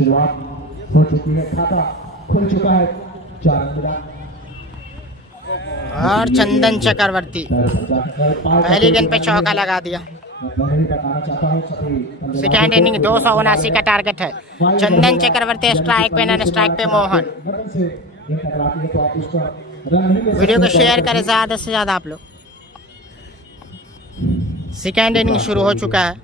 शुरुआत हो चुकी है, खाता खुल चुका है, 4 रन मिला। और चंदन चक्रवर्ती पहली गेंद पे चौका लगा दिया। सेकेंड इनिंग 279 का टारगेट है। चंदन चक्रवर्ती स्ट्राइक पे, नॉन स्ट्राइक पे मोहन। वीडियो को शेयर करें ज्यादा से ज्यादा आप लोग। सेकेंड इनिंग शुरू हो चुका है।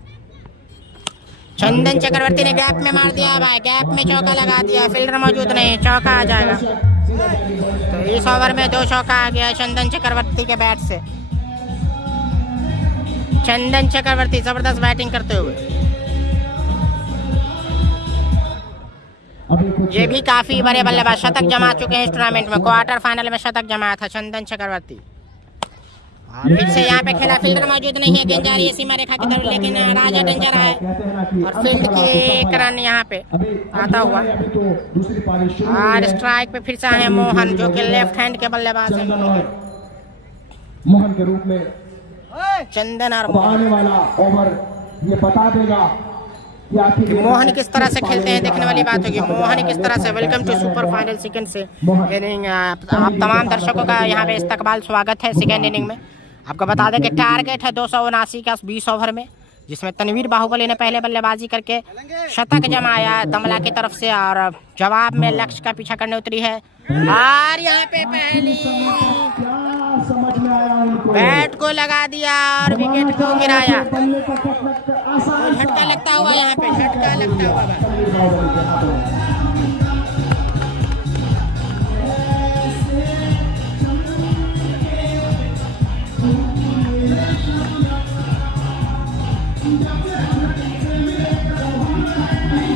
चंदन चक्रवर्ती ने गैप में मार दिया भाई, गैप में चौका लगा दिया, फील्डर मौजूद नहीं, चौका आ जाएगा। तो इस ओवर में 2 चौका आ गया चंदन चक्रवर्ती के बैट से। चंदन चक्रवर्ती जबरदस्त बैटिंग करते हुए, ये भी काफी बड़े बल्लेबाज, शतक जमा चुके हैं इस टूर्नामेंट में। क्वार्टर फाइनल में शतक जमाया था चंदन चक्रवर्ती। और फिर से यहाँ पे खेला, फील्डर मौजूद नहीं है, गेंद जा रही है सीमा रेखा की तरफ, लेकिन राजा डेंजर है और फील्ड की एक रन यहाँ पे आता हुआ। और स्ट्राइक पे फिर से है मोहन, जो कि लेफ्ट हैंड के बल्लेबाज है। मोहन के रूप में चंदन और आने वाला ओवर ये बता देगा कि मोहन किस तरह से खेलते हैं, देखने वाली बात होगी। मोहन किस तरह से, welcome to super final second से इनिंग। आप तमाम दर्शकों का यहाँ पे इस्तकबाल, स्वागत है सेकंड इनिंग में। आपको बता दें कि टारगेट है 279 का 20 ओवर में, जिसमें तनवीर बाहुबली ने पहले बल्लेबाजी करके शतक जमाया दमला की तरफ से, और जवाब में लक्ष्य का पीछा करने उतरी है। और यहाँ पे पहली बैट को लगा दिया और विकेट को गिराया। झटका लगता हुआ, यहाँ पे झटका लगता हुआ।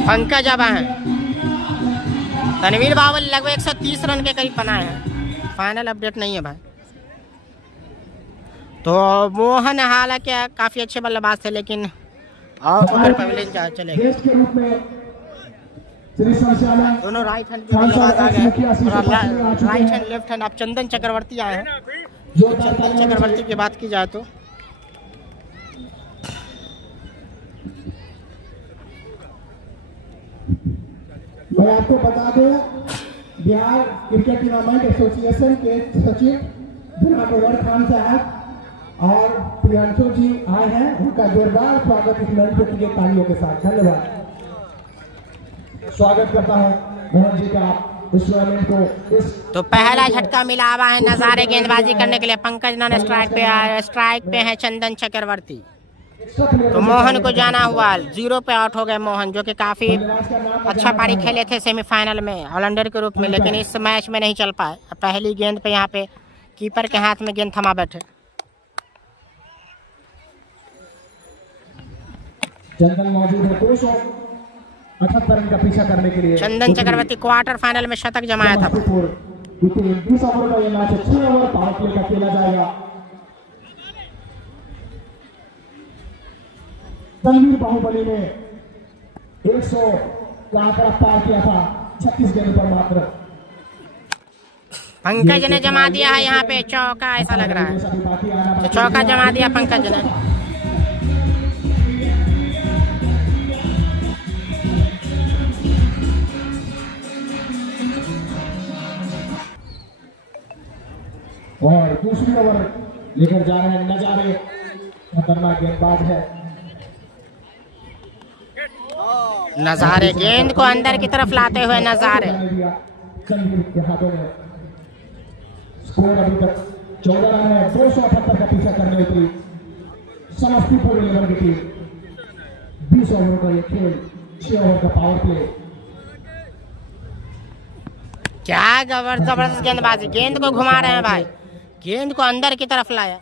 पंकज अब हैं, तनवीर बाहुबली लगभग 130 रन के करीब बनाए हैं। फाइनल अपडेट नहीं है भाई। तो मोहन हालांकि काफी अच्छे बल्लेबाज थे, लेकिन और पवेलियन जा चले गए। दोनों राइट हैंड बल्लेबाज आ गए, राइट हैंड लेफ्ट हैंड। आप चंदन चक्रवर्ती आए हैं। चंदन चक्रवर्ती की बात की जाए तो मैं आपको बता दें, बिहार क्रिकेट टूर्नामेंट एसोसिएशन के सचिव जनाब अवर खान साहब और प्रियांशु जी आए हैं। उनका जोरदार स्वागत इस मंच पे तालियों के साथ धन्यवाद स्वागत करता हूं मोहन जी का इस टूर्नामेंट को। इस तो पहला झटका मिला हुआ है नजारे गेंदबाजी करने के लिए। पंकज नॉन स्ट्राइक पे आए, स्ट्राइक पे है चंदन चक्रवर्ती। तो मोहन को जाना हुआ, 0 पे आउट हो गए मोहन, जो कि काफी अच्छा पारी खेले थे सेमीफाइनल में ऑलराउंडर के रूप में, लेकिन इस मैच में नहीं चल पाए। पहली गेंद पे यहाँ पे कीपर के हाथ में गेंद थमा बैठे। चंदन मौजूद है 278 रन का पीछा करने के लिए। चंदन चक्रवर्ती क्वार्टर फाइनल में शतक जमाया था। 20 ओवर का ये मैच है, 6 ओवर पावर प्ले का खेला जाएगा। तनवीर बाहुबली ने 100 का आंकड़ा पार किया था 36 गेंद पर मात्र। पंकज ने जमा दिया है यहाँ पे चौका, ऐसा लग रहा है। तो चौका जमा दिया पंकज ने। और दूसरी ओवर लेकर जा रहे हैं नजारे, खतरनाक गेंदबाज है नजारे, गेंद को अंदर की तरफ लाते हुए नजारे। के हाथों में स्कोर अभी तक 14 रन है। 278 का पीछा करने उतरी समस्तीपुर 11 की टीम। 20 ओवर का ये खेल, 6 ओवर का पावर प्ले। क्या जबरदस्त गेंदबाजी, गेंद को घुमा रहे हैं भाई, गेंद को अंदर की तरफ लाया।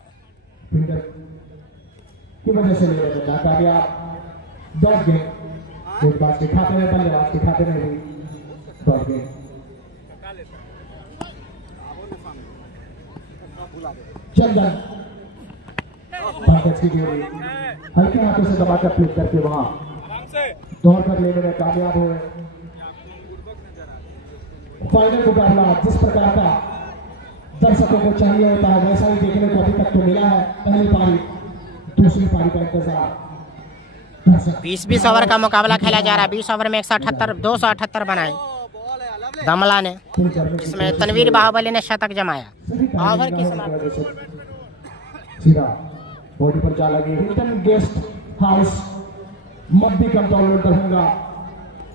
की वजह से ले रहे हैं कामयाब 10 गेंद गेंदबाज के खाते में, बल्लेबाज के खाते में भी 10 गेंद। चंदन पंकज की जोड़ी हल्के हाथों से दबाकर फ्लिक करके वहां दौड़ कर लेने में कामयाब हुए। फाइनल मुकाबला जिस प्रकार का दर्शकों को चाहिए होता है, वैसा ही देखने को अभी तक तो मिला है। पहली पारी, दूसरी पारी का इंतजार 20-20 ओवर का मुकाबला खेला जा रहा है। 20 ओवर में 278 बनाए दमला ने, जिसमें तनवीर बाहुबली ने शतक जमाया। ओवर की समाप्ति। सीधा बॉडी पर जा लगी। Hilton guest house Mabbi controller Darbhanga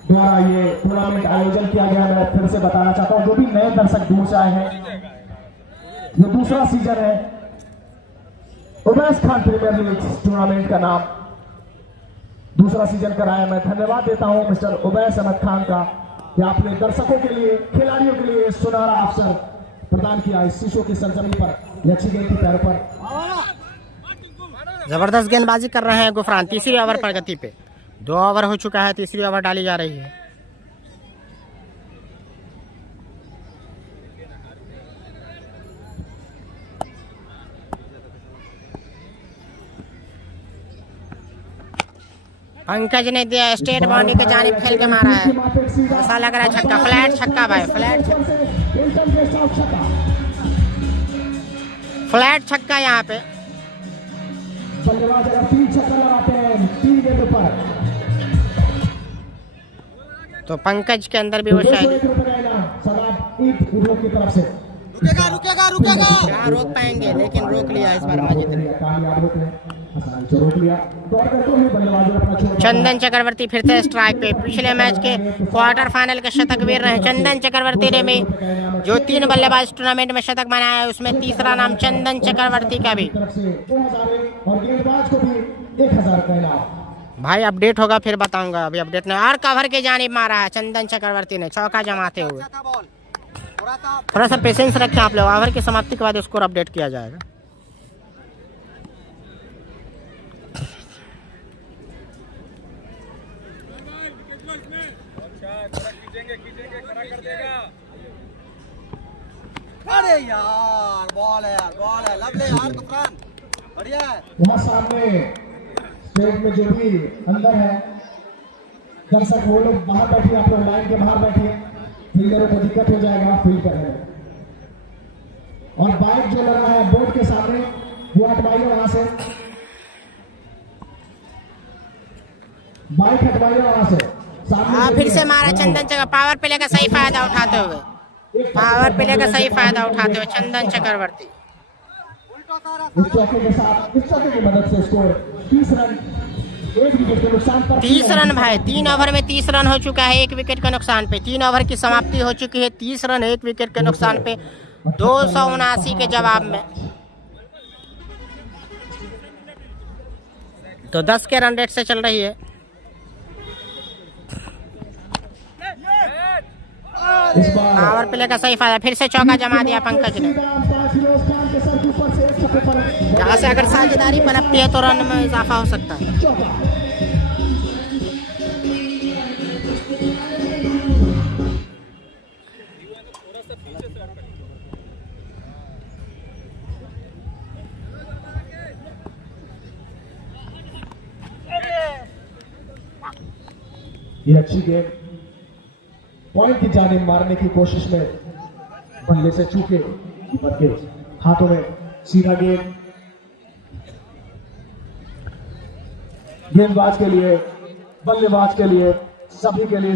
द्वारा ये टूर्नामेंट आयोजन किया गया। मैं फिर से बताना चाहता हूँ, जो भी नए दर्शक दूर से आए हैं, ये दूसरा सीजन है Uwais Khan premier league tournament का नाम दूसरा सीजन कराया। मैं धन्यवाद देता हूं मिस्टर उवैस अहमद खान का कि आपने दर्शकों के लिए, खिलाड़ियों के लिए सुनहरा अवसर प्रदान किया इस शीशों की सरजमी पर। ये अच्छी गेंद थी पैर पर। जबरदस्त गेंदबाजी कर रहे हैं गुफरान। तीसरी ओवर प्रगति पे 2 ओवर हो चुका है, तीसरी ओवर डाली जा रही है। पंकज ने दिया स्टेट बाउंड्री के जानिब खेल के मारा है। ऐसा लग रहा है छक्का, फ्लैट छक्का भाई, फ्लैट छक्का यहाँ पे। बल्लेबाज अगर 3 छक्का लगाते हैं 3 गेंदों पर तो पंकज के अंदर भी वो शायद की तरफ से रुकेगा क्या रोक पाएंगे, लेकिन रोक लिया इस बार माजिद ने। चंदन चक्रवर्ती फिर से स्ट्राइक पे। पिछले मैच के क्वार्टर फाइनल के शतकवीर रहे चंदन चक्रवर्ती ने भी, जो 3 बल्लेबाज टूर्नामेंट में शतक बनाया है, उसमें तीसरा नाम चंदन चक्रवर्ती का भी। भाई अपडेट होगा फिर बताऊंगा, अभी अपडेट नहीं। और कवर के जानिब मारा है चंदन चक्रवर्ती ने चौका जमाते हुए। थोड़ा सा पेशेंस रखें आप लोग, ओवर की समाप्ति के बाद स्कोर अपडेट किया जाएगा। अरे यार बॉल है लवली यार गुफरान बढ़िया है। वहाँ सामने स्टेज में जो भी अंदर है दर्शक, वो लोग बाहर बैठिए, आप लोग लाइन के बाहर बैठिए, फील्डरों को दिक्कत हो जाएगा फील्ड करने में। और बाइक जो लगा है बोर्ड के सामने वो हटवाइए, वहां से बाइक हटवाइए वहां से। फिर से मारा चंदन चक्रवर्ती, पावर प्ले का सही फायदा उठाते हुए, पावर प्ले का सही फायदा उठाते हुए चंदन चक्रवर्ती। इस चौके के साथ, इस चौके की मदद से स्कोर 30 रन, 1 विकेट के नुकसान पर 30 रन भाई। 3 ओवर में 30 रन हो चुका है, 1 विकेट के नुकसान पे। 3 ओवर की समाप्ति हो चुकी है, 30 रन 1 विकेट के नुकसान पे, 279 के जवाब में। तो 10 के रन रेट से चल रही है। पावर प्ले का सही फायदा, फिर से चौका जमा दिया पंकज ने। यहाँ से अगर साझेदारी पनपती है तो रन में इजाफा हो सकता है। ये अच्छी गेंद पॉइंट की जानिब मारने की कोशिश में बल्ले से चूके कीपर के हाथों में। सीधा गेंद गेंदबाज के लिए, बल्लेबाज के लिए, सभी के लिए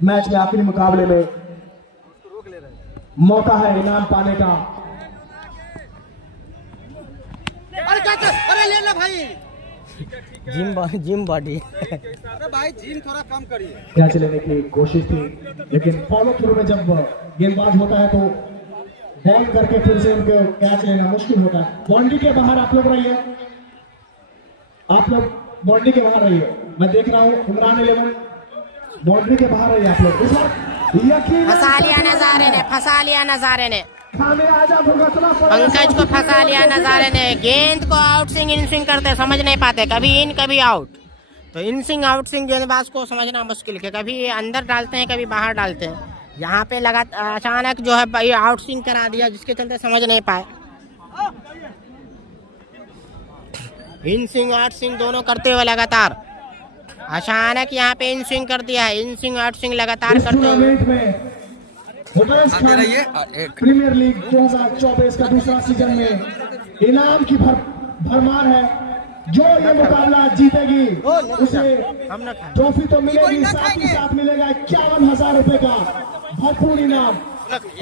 मैच में आखिरी मुकाबले में मौका है इनाम पाने का। अरे ले ले भाई, जिम बॉडी। अरे भाई जिम थोड़ा कम करिए। कैच लेने की कोशिश थी, लेकिन फॉलो थ्रू में जब गेंदबाज होता है तो बॉल करके फिर से उनको कैच लेना मुश्किल होता है। बाउंड्री के बाहर आप लोग रहिए, आप लोग बाउंड्री के बाहर रहिए। मैं देख रहा हूँ इमरान 11 बाउंड्री के बाहर रहिए आप लोग। इस वक्त यकीन फंसा लिया नजारे ने पंकज को फंसा लिया नजारे ने। गेंद को आउट स्विंग इन स्विंग करते समझ नहीं पाते, कभी इन कभी आउट। तो इन स्विंग आउट स्विंग गेंदबाज को समझना मुश्किल है, कभी अंदर डालते हैं कभी बाहर डालते हैं। यहाँ पे लगा अचानक जो है आउट स्विंग करा दिया, जिसके चलते समझ नहीं पाए। इन स्विंग आउट स्विंग दोनों करते हुए लगातार, अचानक यहाँ पे इन स्विंग कर दिया है। इन स्विंग आउट स्विंग लगातार करते हुए प्रीमियर लीग 2024 का दूसरा सीजन में इनाम की भरमार है। जो ये मुकाबला जीतेगी उसे हम ना खाए। ट्रॉफी तो मिलेगी, साथ ही साथ मिलेगा 51,000 रुपए का भरपूर इनाम।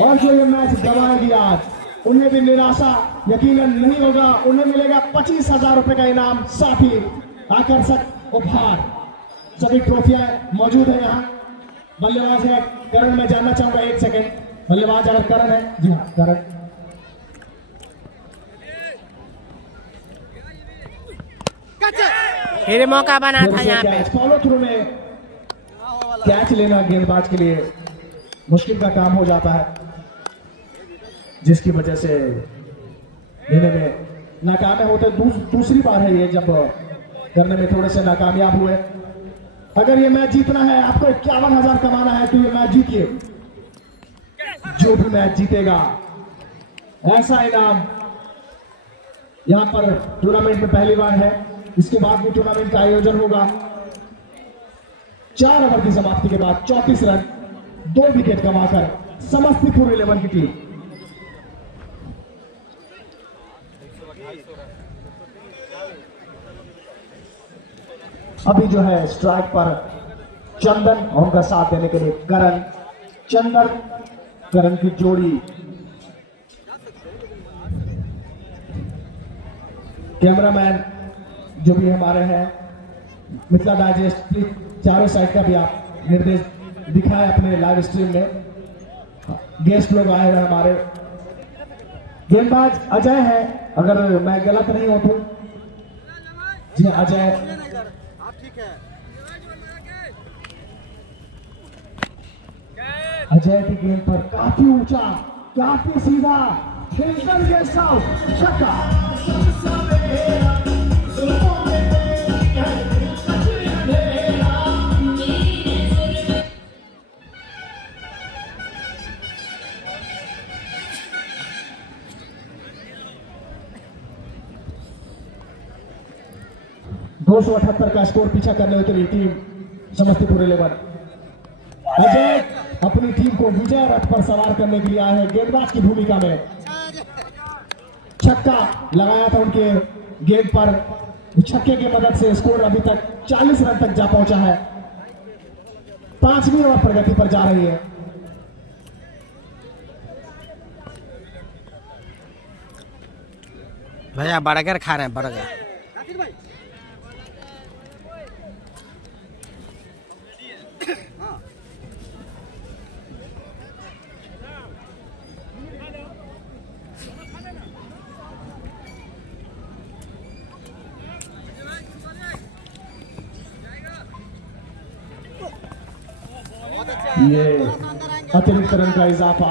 और जो ये मैच गंवाएगी आज, उन्हें भी निराशा यकीनन नहीं होगा, उन्हें मिलेगा 25,000 रुपए का इनाम, साथ ही आकर्षक उपहार। सभी ट्रॉफियां मौजूद है यहाँ। बल्लेबाज है करण, मैं जानना चाहूंगा 1 सेकेंड, बल्लेबाज अगर करण है, जी हाँ करण। फिर मौका बना था यहाँ पे। फॉलो थ्रू में कैच लेना गेंदबाज के लिए मुश्किल का काम हो जाता है, जिसकी वजह से लेने में नाकाम होते। दूसरी बार है ये जब करने में थोड़े से नाकामयाब हुए। अगर ये मैच जीतना है, आपको 51,000 कमाना है, तो ये मैच जीतिए। जो भी मैच जीतेगा ऐसा इनाम। यहाँ पर टूर्नामेंट में पहली बार है, इसके बाद भी टूर्नामेंट का आयोजन होगा। 4 ओवर की समाप्ति के बाद 34 रन 2 विकेट कमाकर समस्तीपुर 11 की टीम। अभी जो है स्ट्राइक पर चंदन और उनका साथ देने के लिए करण। चंदन करण की जोड़ी। कैमरामैन जो भी हमारे हैं, मिथिला डाइजेस्ट, प्लीज चारों साइड का भी आप निर्देश दिखाएं अपने लाइव स्ट्रीम में। गेस्ट लोग आए हैं हमारे। गेंदबाज अजय है, अगर मैं गलत नहीं हूं तो। जी अजय, आप ठीक है। अजय की गेंद पर काफी ऊंचा, काफी सीधा, हिल्टन के साथ छक्का। दो 278 का स्कोर पीछा करने उतरी टीम समस्तीपुर 11। अजय अपनी टीम को विजय रथ पर सवार करने के लिए आए हैं गेंदबाज की भूमिका में। छक्का लगाया था उनके गेंद पर, छक्के की मदद से स्कोर अभी तक 40 रन तक जा पहुंचा है। 5वीं ओवर प्रगति पर जा रही है। भैया बर्गर खा रहे हैं, बर्गर। ये अतिरिक्त रन का इजाफा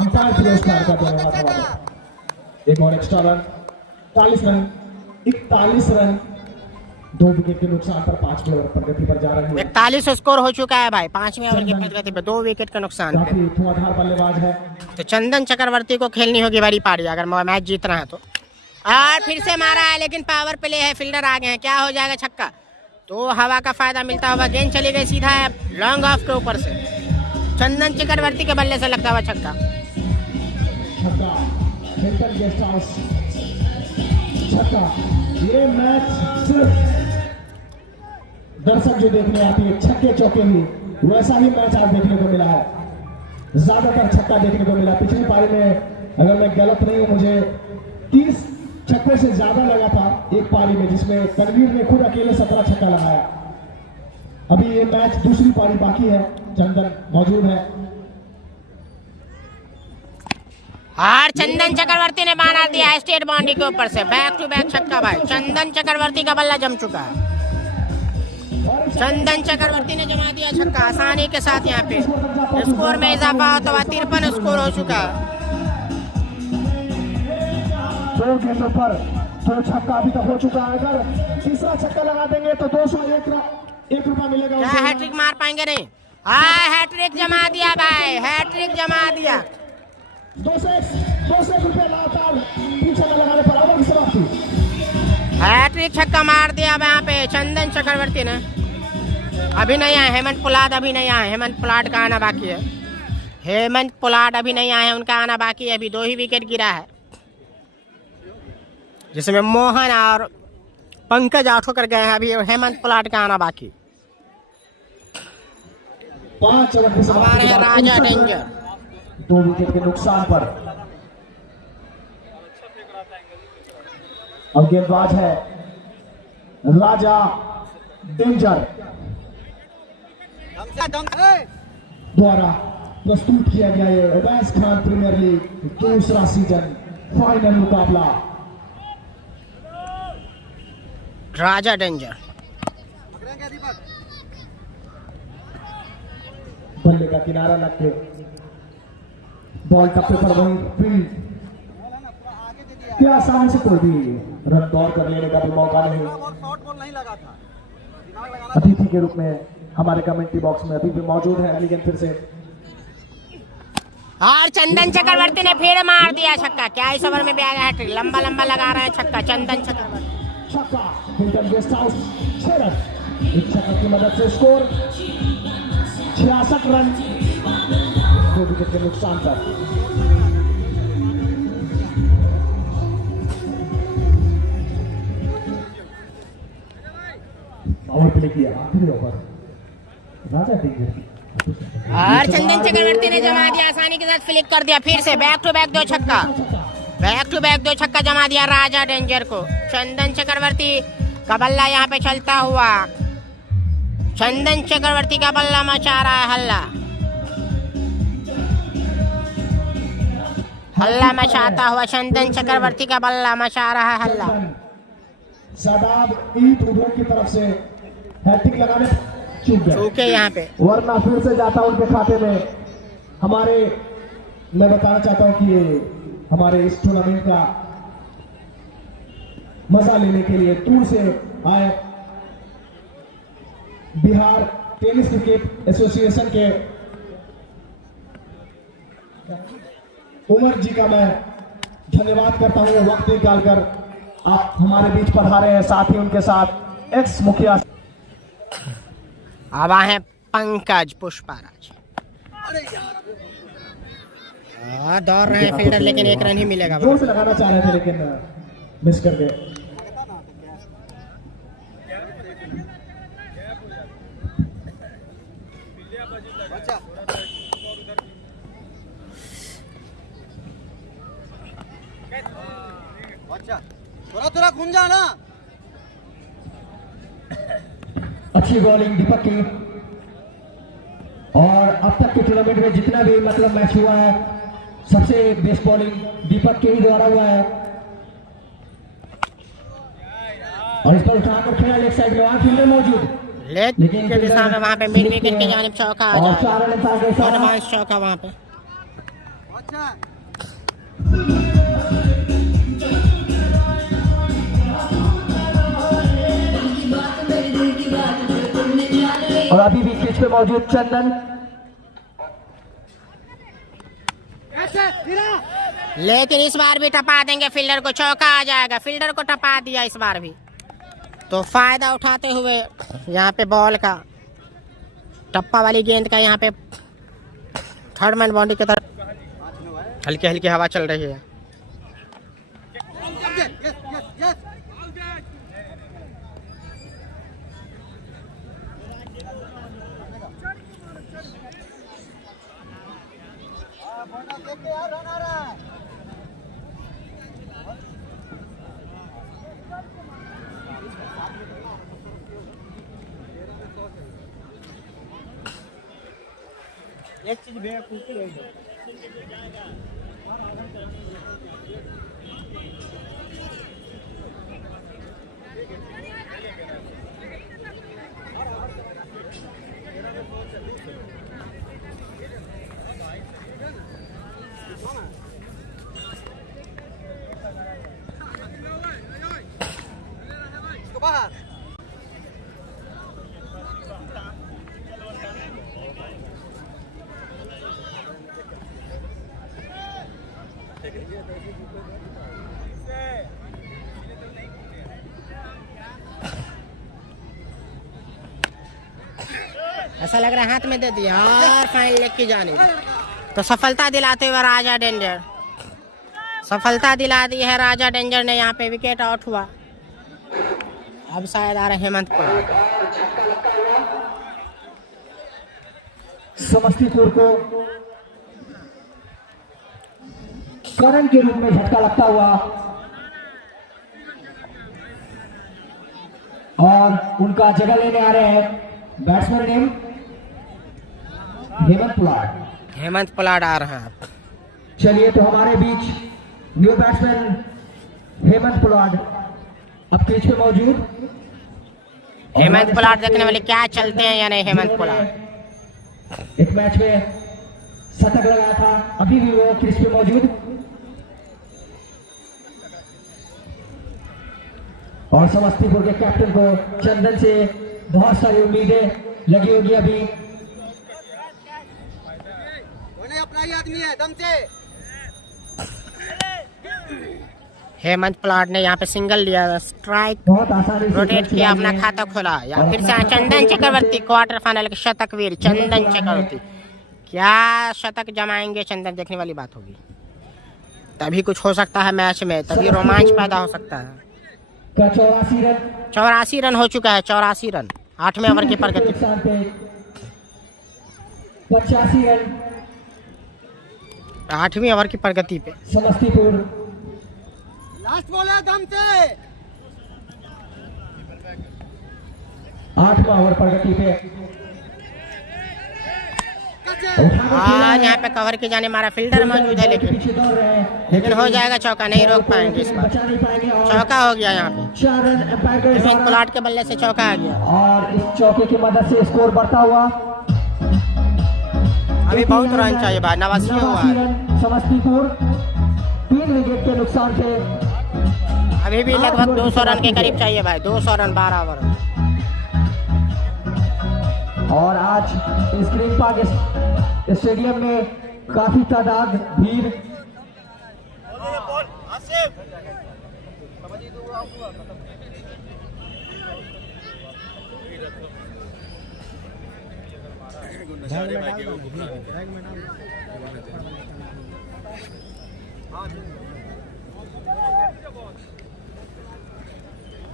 अंपायर पुरस्कार का धन्यवाद हमारे। एक और एक्स्ट्रा रन, 41 रन 2 विकेट के नुकसान पर 5वीं ओवर प्रगति पर जा रही है। 41 स्कोर हो चुका है भाई 5वीं ओवर की प्रगति पे 2 विकेट का नुकसान पे। काफी धुआंधार बल्लेबाज है। तो चंदन चक्रवर्ती को खेलनी होगी बड़ी पारी अगर मैच जीतना है तो। और फिर से मारा है, लेकिन पावर प्ले है, फील्डर आ गए हैं, क्या हो जाएगा छक्का। तो हवा का फायदा मिलता हुआ गेंद चली गई सीधा है लॉन्ग ऑफ के ऊपर से, चंदन चक्रवर्ती के बल्ले से लगता हुआ छक्का। छक्का, हिल्टन गेस्ट हाउस छक्का। ये मैच सिर्फ दर्शक जो देखने आती है छक्के चौके ही, वैसा ही मैच आज देखने को मिला है। ज्यादातर छक्का देखने को मिला। पिछली पारी में अगर मैं गलत नहीं हूं, मुझे 30 छक्के से ज्यादा लगा था एक पारी में, जिसमें तनवीर ने खुद अकेले 17 छक्का लगाया। अभी ये मैच दूसरी पारी बाकी है, चंदन मौजूद है। और चंदन चक्रवर्ती ने बना दिया है स्टेट बाउंड्री के ऊपर से, बैक टू बैक छक्का भाई। चंदन चक्रवर्ती का बल्ला जम चुका है। चंदन चक्रवर्ती ने जमा दिया छक्का आसानी के साथ। यहाँ पे स्कोर में इजाफा होता हुआ 53 स्कोर हो चुका है। 2 गेंदों पर 2 छक्का अभी तक हो चुका है। अगर तीसरा छक्का लगा देंगे तो 201 रुपया मिलेगा। क्या हैट्रिक मार पाएंगे? नहीं। हैट्रिक जमा दिया भाई, हैट्रिक जमा दिया। 201 रुपया लगातार 3 छक्का लगाने पर ओवर की समाप्ति। हैट्रिक छक्का मार दिया यहाँ पे चंदन चक्रवर्ती ने। अभी नहीं आए हेमंत पोलार्ड, अभी नहीं आए। हेमंत पोलार्ड का आना बाकी है। हेमंत पोलार्ड अभी नहीं आए, उनका आना बाकी है। अभी 2 ही विकेट गिरा है, जिसमें मोहन और पंकज आउट होकर गए हैं, अभी हेमंत पलाट का आना बाकी। 5 ओवर की अब आ रहे हैं राजा डेंजर। 2 विकेट के नुकसान पर अब गेंदबाज है राजा डेंजर द्वारा प्रस्तुत किया गया ये अवैस खान प्रीमियर लीग दूसरा सीजन फाइनल मुकाबला। राजा डेंजर बल्ले का किनारा लग के बॉल टप्पे पर वही फील्ड क्या आसानी से कोई भी रन दौड़ कर लेने का भी मौका नहीं। शॉर्ट बॉल नहीं लगा था, दिमाग लगाना। अतिथि के रूप में हमारे कमेंट्री बॉक्स में अभी भी मौजूद है अली फिर से। और चंदन चक्रवर्ती ने फिर मार दिया छक्का। क्या इस ओवर में भी आया है, लंबा लंबा लगा रहा है छक्का चंदन चक्रवर्ती। छक्का हिल्टन गेस्ट हाउस 6 रन, इस छक्के की मदद से स्कोर 66 रन 2 विकेट के नुकसान पर। पावर प्ले किया आखिरी ओवर राजा डेंजर और चंदन चक्रवर्ती ने जमा दिया, आसानी के साथ फ्लिक कर दिया। फिर से बैक टू बैक 2 छक्का, बैक टू बैक 2 छक्का जमा दिया राजा डेंजर को। चंदन चक्रवर्ती का बल्ला यहाँ पे चलता हुआ, चंदन चक्रवर्ती का बल्ला मचा रहा है हल्ला, हल्ला मचाता हुआ चंदन चक्रवर्ती का बल्ला मचा रहा है हल्ला। शादाब ईद उद्योग की तरफ से हैट्रिक लगाने चूके यहाँ पे, वरना फिर से जाता उनके खाते में। हमारे मैं बताना चाहता हूँ कि ये हमारे इस टूर्नामेंट का मजा लेने के लिए दूर से आए बिहार टेनिस क्रिकेट एसोसिएशन के उमर जी का मैं धन्यवाद करता हूँ। वक्त निकालकर आप हमारे बीच पधारे हैं, साथ ही उनके साथ एक्स मुखिया। अब आए हैं पंकज पुष्पाराज। दौड़ रहे हैं फील्डर, लेकिन 1 रन ही मिलेगा। जोर से लगाना चाह रहे थे लेकिन मिस कर गए। थोड़ा थोड़ा घूम जाना। अच्छी बॉलिंग दीपक की, और अब तक के टूर्नामेंट में जितना भी मतलब मैच हुआ है सबसे बेस्ट बॉलिंग दीपक के ही द्वारा हुआ है। और इस पर उठाकर खेला लेग साइड में, वहां फील्डर मौजूद, लेकिन के दिशा में वहां पे मिड विकेट की जानिब चौका आ और 4 रन आगे एडवांस चौका वहां पे। अच्छा और अभी भी पिच पे मौजूद चंदन, लेकिन इस बार भी टपा देंगे फील्डर को, चौका आ जाएगा। फील्डर को टपा दिया इस बार भी, तो फायदा उठाते हुए यहाँ पे बॉल का टप्पा वाली गेंद का यहाँ पे थर्ड मैन बाउंड्री की तरफ हल्की हल्की हवा चल रही है। एक चीज बेवकूफी है। बाहर ऐसा लग रहा है हाथ में दे दिया और फाइन लेग की जानी। तो सफलता दिलाते हुए राजा डेंजर, सफलता दिला दी है राजा डेंजर ने। यहाँ पे विकेट आउट हुआ अब शायद आ रहे हेमंत पलाट। समस्तीपुर को करण के रूप में झटका लगता हुआ और उनका जगह लेने आ रहे हैं बैट्समैन नेम हेमंत पलाट। हेमंत पलाट आ रहे हैं। चलिए तो हमारे बीच न्यू बैट्समैन हेमंत पलाट अब पिच पे मौजूद। हेमंत पलाट देखने वाले क्या चलते हैं या नहीं। हेमंत पलाट एक मैच में शतक लगाया था, अभी भी वो क्रीज पे मौजूद। और समस्तीपुर के कैप्टन को चंदन से बहुत सारी उम्मीदें लगी होगी अभी। अपना ही आदमी है, दम से। हेमंत पलाट ने यहाँ पे सिंगल लिया, स्ट्राइक बहुत आसानी से रोटेट किया, अपना खाता खोला। या फिर से चंदन चक्रवर्ती क्वार्टर फाइनल के शतकवीर चंदन चक्रवर्ती क्या शतक जमाएंगे चंदन, देखने वाली बात होगी। तभी कुछ हो सकता है मैच में, तभी रोमांच पैदा हो सकता है। 84 रन हो चुका है। 84 रन 8वें ओवर की प्रगति। 85 रन 8वीं ओवर की प्रगति पे समस्तीपुर। लास्ट बॉल है, दम से। 8वां ओवर प्रगति पे। आज यहाँ पे कवर के जाने मारा फील्डर मौजूद है, लेकिन हो जाएगा चौका, नहीं रोक पाएंगे इस बार। चौका हो गया यहाँ पे, हेमंत पलाट के बल्ले से चौका आ गया। और इस चौके की मदद से स्कोर बढ़ता हुआ। अभी बहुत रन चाहिए भाई, 89 हुआ है। समस्तीपुर 3 विकेट के नुकसान से अभी भी लगभग 200 रन के करीब चाहिए भाई। 200 रन 12 ओवर। और आज इस ग्रीन पार्क स्टेडियम में काफी तादाद भीड़।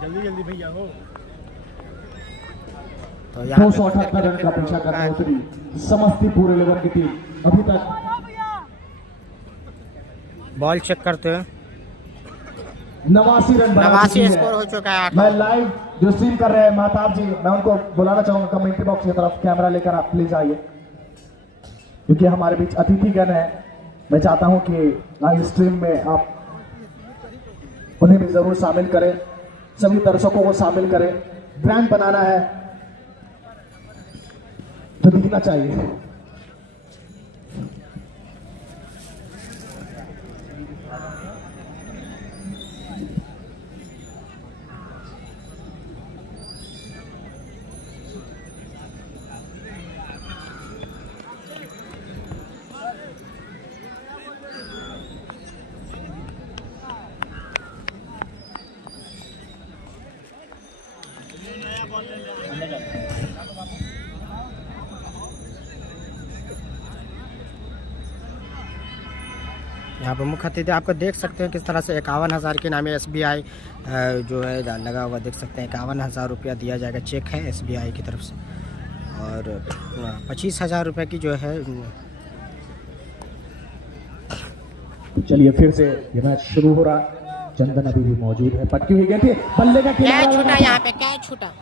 जल्दी जल्दी भैया हो। तो 278 रन का पीछा करने उतरी समस्तीपुर 11 की टीम। अभी तक बॉल चेक करते हैं। 89 रन 89 स्कोर हो चुका है। मैं लाइव जो स्ट्रीम कर रहे हैं महताब जी, मैं उनको बुलाना चाहूंगा कमेंट्री बॉक्स की तरफ। कैमरा लेकर आप प्लीज आइए, क्योंकि हमारे बीच अतिथिगण है। मैं चाहता हूं कि लाइव स्ट्रीम में आप उन्हें भी जरूर शामिल करें, सभी दर्शकों को शामिल करें। ब्रांड बनाना है तो दिखना चाहिए। यहाँ पर मुख्य अतिथि आपको देख सकते हैं किस तरह से 51,000 के नामे SBI जो है लगा हुआ, देख सकते हैं। 51,000 रुपया दिया जाएगा, चेक है SBI की तरफ से। और 25,000 रुपये की जो है। चलिए फिर से ये मैच शुरू हो रहा। चंदन अभी भी मौजूद है, पटकी हुई गई थी, बल्ले का क्या छूटा यहाँ पे, क्या छूटा।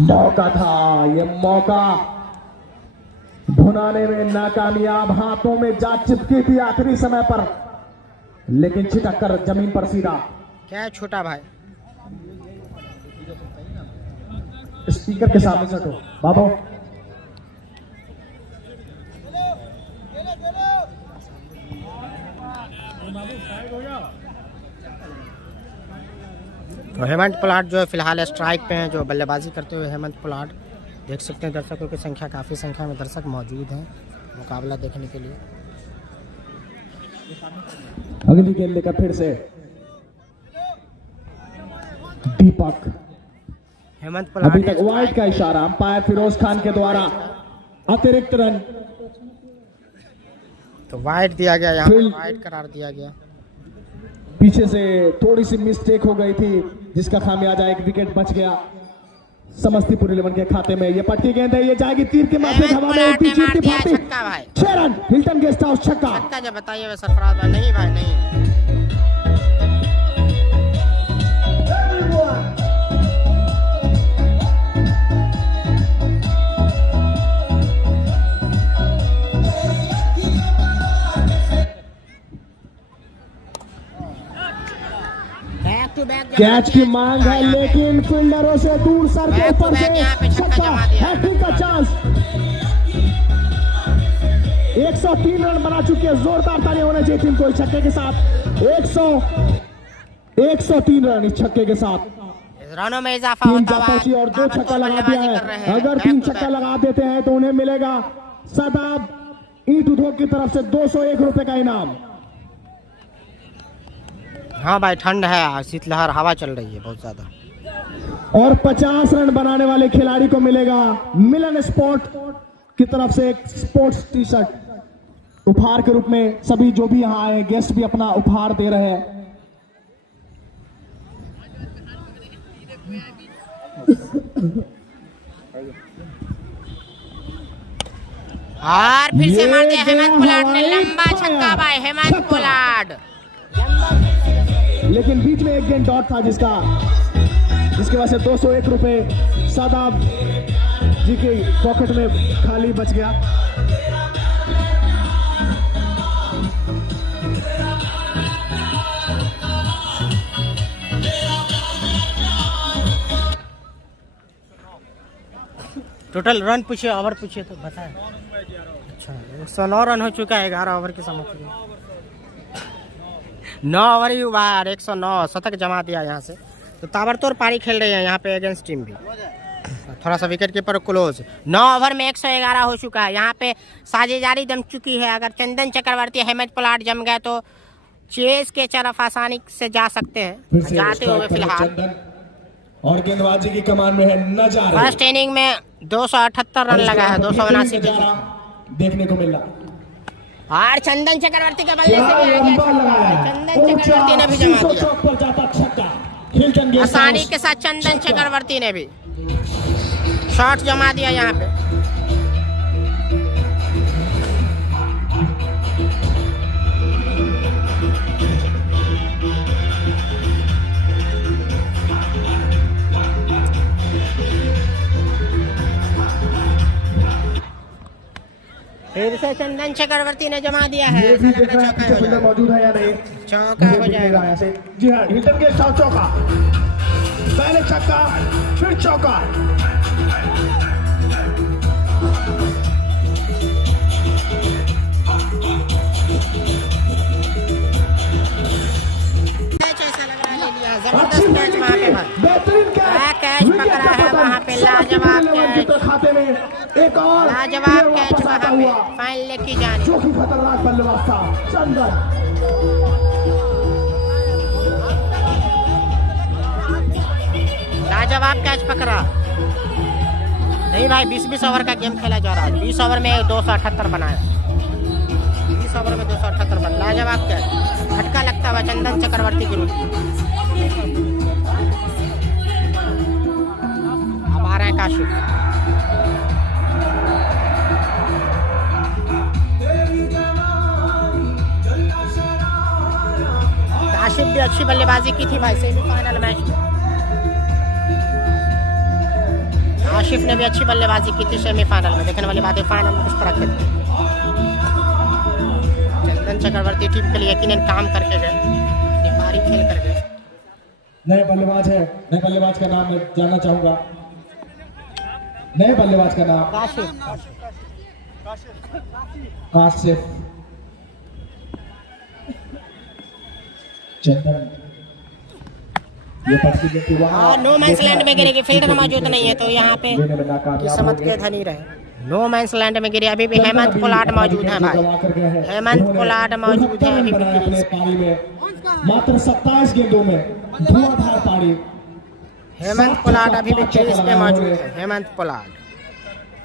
मौका था, ये मौका भुनाने में नाकामयाब, हाथों में जा चिपकी थी आखिरी समय पर, लेकिन छिटक कर जमीन पर सीधा। क्या छूटा भाई। स्पीकर के सामने से हटो बाबू। तो हेमंत पलाट जो है फिलहाल स्ट्राइक पे हैं, जो बल्लेबाजी करते हुए हेमंत पलाट। देख सकते हैं दर्शकों की संख्या, काफ़ी संख्या में दर्शक मौजूद हैं मुकाबला देखने के लिए। अगली गेंद लेकर फिर से दीपक। हेमंत पलाट अभी तक वाइड का इशारा अंपायर फिरोज खान के द्वारा, अतिरिक्त रन। तो वाइड दिया गया, यहाँ पर वाइड करार दिया गया। पीछे से थोड़ी सी मिस्टेक हो गई थी, जिसका खामियाजा एक विकेट बच गया समस्तीपुर 11 के खाते में। ये पटकी गेंद है, ये जाएगी तीर के माथे हवा में, उल्टी चीरती फाड़ती, छक्का भाई, 6 रन हिल्टन गेस्ट हाउस छक्का। छक्का जब बताइए वह सरफराज भाई, नहीं भाई नहीं। कैच की मांग है लेकिन फील्डरों से दूर, सर के ऊपर से छक्का, हैट्रिक का चांस। 103 रन बना चुकी है, जोरदार तालियां होने चाहिए टीम को इस छक्के के साथ। 103 रन इस छक्के के साथ, रनों में इजाफा होता है और 2 छक्का लगा दिया है। अगर 3 छक्का लगा देते हैं तो उन्हें मिलेगा सदाब ईंट उद्योग की तरफ से 201 रुपए का इनाम। हाँ भाई ठंड है, शीतलहर हवा चल रही है बहुत ज्यादा। और 50 रन बनाने वाले खिलाड़ी को मिलेगा मिलन स्पोर्ट की तरफ से एक स्पोर्ट्स टी शर्ट उपहार के रूप में। सभी जो भी यहाँ आए गेस्ट भी अपना उपहार दे रहे हैं। और फिर से मार दिया हेमंत पोलार्ड ने, लंबा छक्का भाई हेमंत पोलार्ड। लेकिन बीच में एक गेंद डॉट था जिसके वजह से 201 रुपए सादाब जी के पॉकेट में खाली बच गया। टोटल रन पूछिए, ओवर पूछिए तो बताए। अच्छा 109 रन हो चुका है 11 ओवर के समय। 9 ओवर ही हुआ है, 109 शतक जमा दिया यहाँ से। तो ताबड़तोड़ पारी खेल रहे हैं यहाँ पे अगेंस्ट टीम भी। थोड़ा सा विकेट कीपर क्लोज। 9 ओवर में 111 हो चुका है। यहाँ पे साझेदारी जम चुकी है। अगर चंदन चक्रवर्ती हेमंत पोलार्ड जम गए तो चेस के तरफ आसानी से जा सकते हैं, जाते हुए फिलहाल। और गेंदबाजी की कमान में है नजारा। फर्स्ट इनिंग में 278 रन लगा है, 279 देखने को मिल रहा। और चंदन चक्रवर्ती के बल्ले से भी आ गया। चंदन चक्रवर्ती ने भी जमा दिया आसानी के साथ। चंदन चक्रवर्ती ने भी शॉट जमा दिया यहाँ पे। फिर से चंदन चक्रवर्ती ने जमा दिया है। मौजूद है या नहीं? चौका हो जाएगा। जी हाँ, हिल्टन के साथ चौका, पहले छक्का फिर चौका। जबरदस्त कैच वहाँ पे कैच पकड़ा है वहाँ पे, लाजवाब कैच, खाते में एक और लाजवाब कैच वहाँ पे, फाइन लेग की जानी। जो कि खतरनाक बल्लेबाज था चंदन। लाजवाब कैच पकड़ा। नहीं भाई 20-20 ओवर का गेम खेला जा रहा है। 20 ओवर में 278 बनाया। 20 ओवर में 278 बन। लाजवाब कैच, झटका लगता हुआ चंदन चक्रवर्ती के रूप। अब आ रहे हैं काशिफ। काशिफ भी अच्छी बल्लेबाजी की थी भाई सेमीफाइनल मैच में। काशिफ ने भी अच्छी बल्लेबाजी की थी सेमीफाइनल में। देखने वाली बात है फाइनल में किस तरह खेलते। चंदन चक्रवर्ती टीम के लिए यकीनन काम करके गए, अपनी पारी खेल कर गए। नए बल्लेबाज है, नए बल्लेबाज का नाम मैं जानना चाहूंगा। नए बल्लेबाज का नाम काशिफ चंदन। ये पटकी नो मैंस लैंड में गिरेगी, फील्डर मौजूद नहीं है तो यहाँ पे किस्मत के धनी रहे। नो मैंस लैंड में गिरे। अभी भी हेमंत पोलार्ड मौजूद है भाई, हेमंत पोलार्ड मौजूद है अभी भी पारी में। मात्र 27 गेंदों में धुआंधार पारी। हेमंत पोलार्ड अभी भी क्रीज पे मौजूद है। हेमंत पोलार्ड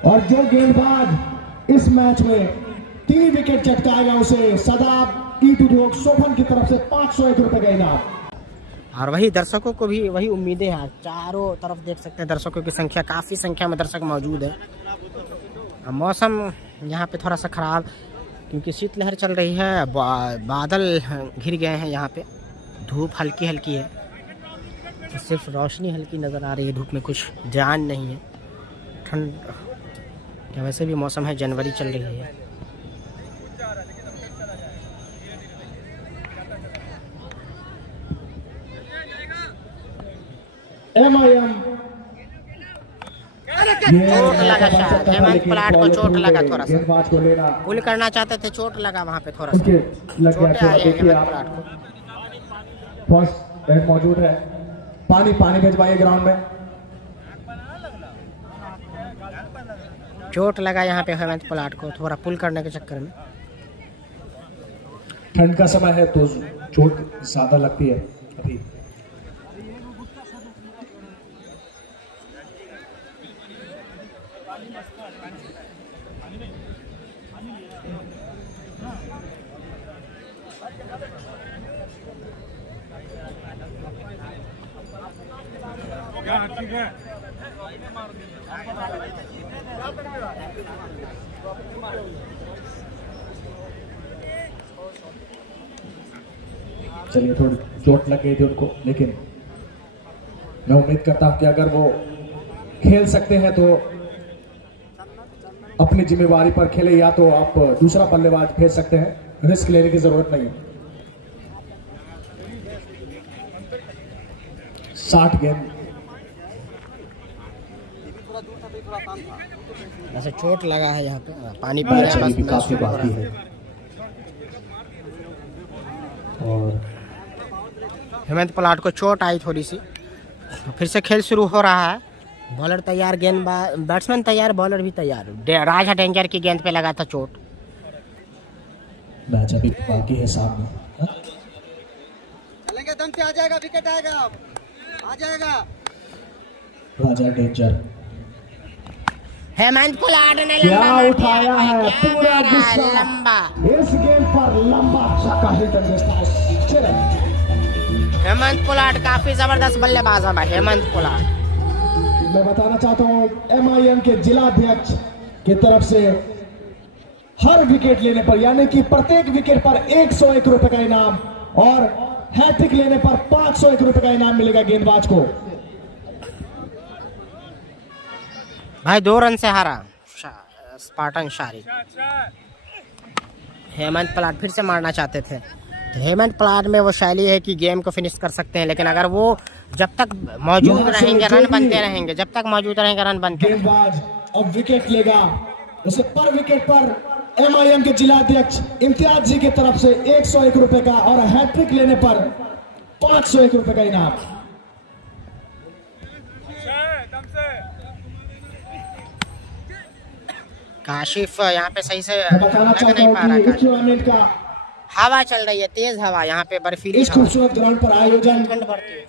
और जो गेंदबाज इस मैच में 3 विकेट चटकाएगा उसे सदाब ईटुडोक सोफन की तरफ से 501 रुपए का इनाम। और वही दर्शकों को भी वही उम्मीदें हैं। चारों तरफ देख सकते हैं दर्शकों की संख्या, काफ़ी संख्या में दर्शक मौजूद है। मौसम यहाँ पे थोड़ा सा ख़राब क्योंकि शीतलहर चल रही है, बादल घिर गए हैं यहाँ पे, धूप हल्की हल्की है, तो सिर्फ रोशनी हल्की नज़र आ रही है, धूप में कुछ जान नहीं है। ठंड वैसे भी मौसम है, जनवरी चल रही है। MIM चोट लगा शायद, हेमंत पलाट को चोट लगा, थोड़ा सा गेंदबाज को लेना पुल करना चाहते थे, चोट लगा वहाँ पे थोड़ा सा, उसके लग गया। चोटें आई हैं देखिए हेमंत आप पलाट को। फर्स्ट बैट मौजूद है, पानी भिजवाइए ग्राउंड में। चोट लगा यहाँ पे हेमंत पलाट को थोड़ा पुल करने के चक्कर में। ठंड का समय है तो चोट ज्यादा लगती है अभी। चलिए थोड़ी चोट लग गई थी उनको, लेकिन मैं उम्मीद करता हूं कि अगर वो खेल सकते हैं तो अपनी जिम्मेवारी पर खेले, या तो आप दूसरा बल्लेबाज भेज सकते हैं, रिस्क लेने की जरूरत नहीं है। 60 गेंद ऐसे चोट लगा है यहाँ पे, पानी पी रहा है, बस काफी बाकी है। और हेमंत पलाट को चोट आई थोड़ी सी, तो फिर से खेल शुरू हो रहा है। बॉलर तैयार, बैट्समैन तैयार, बॉलर भी तैयार। राजा डेंजर की गेंद पे लगा था चोट। मैच अभी बाकी है सामने। चलेंगे दम से, आ जाएगा, विकेट आएगा, आ जाएगा। राजा डेंजर हेमंत पलाट ने क्या लंबा मार उठाया दिया है, क्या पूरा मारा है, गुस्सा लंबा। इस गेंद पर लंबा छक्का हिट एंड मिस। हेमंत पलाट काफी जबरदस्त बल्लेबाज है भाई, हेमंत पलाट। मैं बताना चाहता हूं MIM के जिलाध्यक्ष की तरफ से हर विकेट लेने पर, यानी कि प्रत्येक विकेट पर 101 रुपए का इनाम, और हैट्रिक लेने पर 501 रुपए का इनाम मिलेगा गेंदबाज को। भाई 2 रन से हारा स्पार्टन शारी। हेमंत पलाट फिर से मारना चाहते थे, तो हेमंत पलाट में वो शैली है कि गेम को फिनिश कर सकते हैं, लेकिन अगर वो जब तक मौजूद रहेंगे, रन बनते रहेंगे, जब तक मौजूद रहेंगे रन बनते रहेंगे। गेंदबाज अब विकेट लेगा, उसे पर विकेट पर MIM के जिलाध्यक्ष इम्तियाज जी की तरफ से 101 रुपए का, और हैट्रिक लेने पर 501 रुपए का इनाम। काशिफ यहाँ पे सही से बताना लग चाहता नहीं हूं पा रहा। कि इस टूर्नामेंट का हवा चल रही है, तेज हवा, यहाँ पे बर्फीली इस हवा। खूबसूरत ग्राउंड पर आयोजन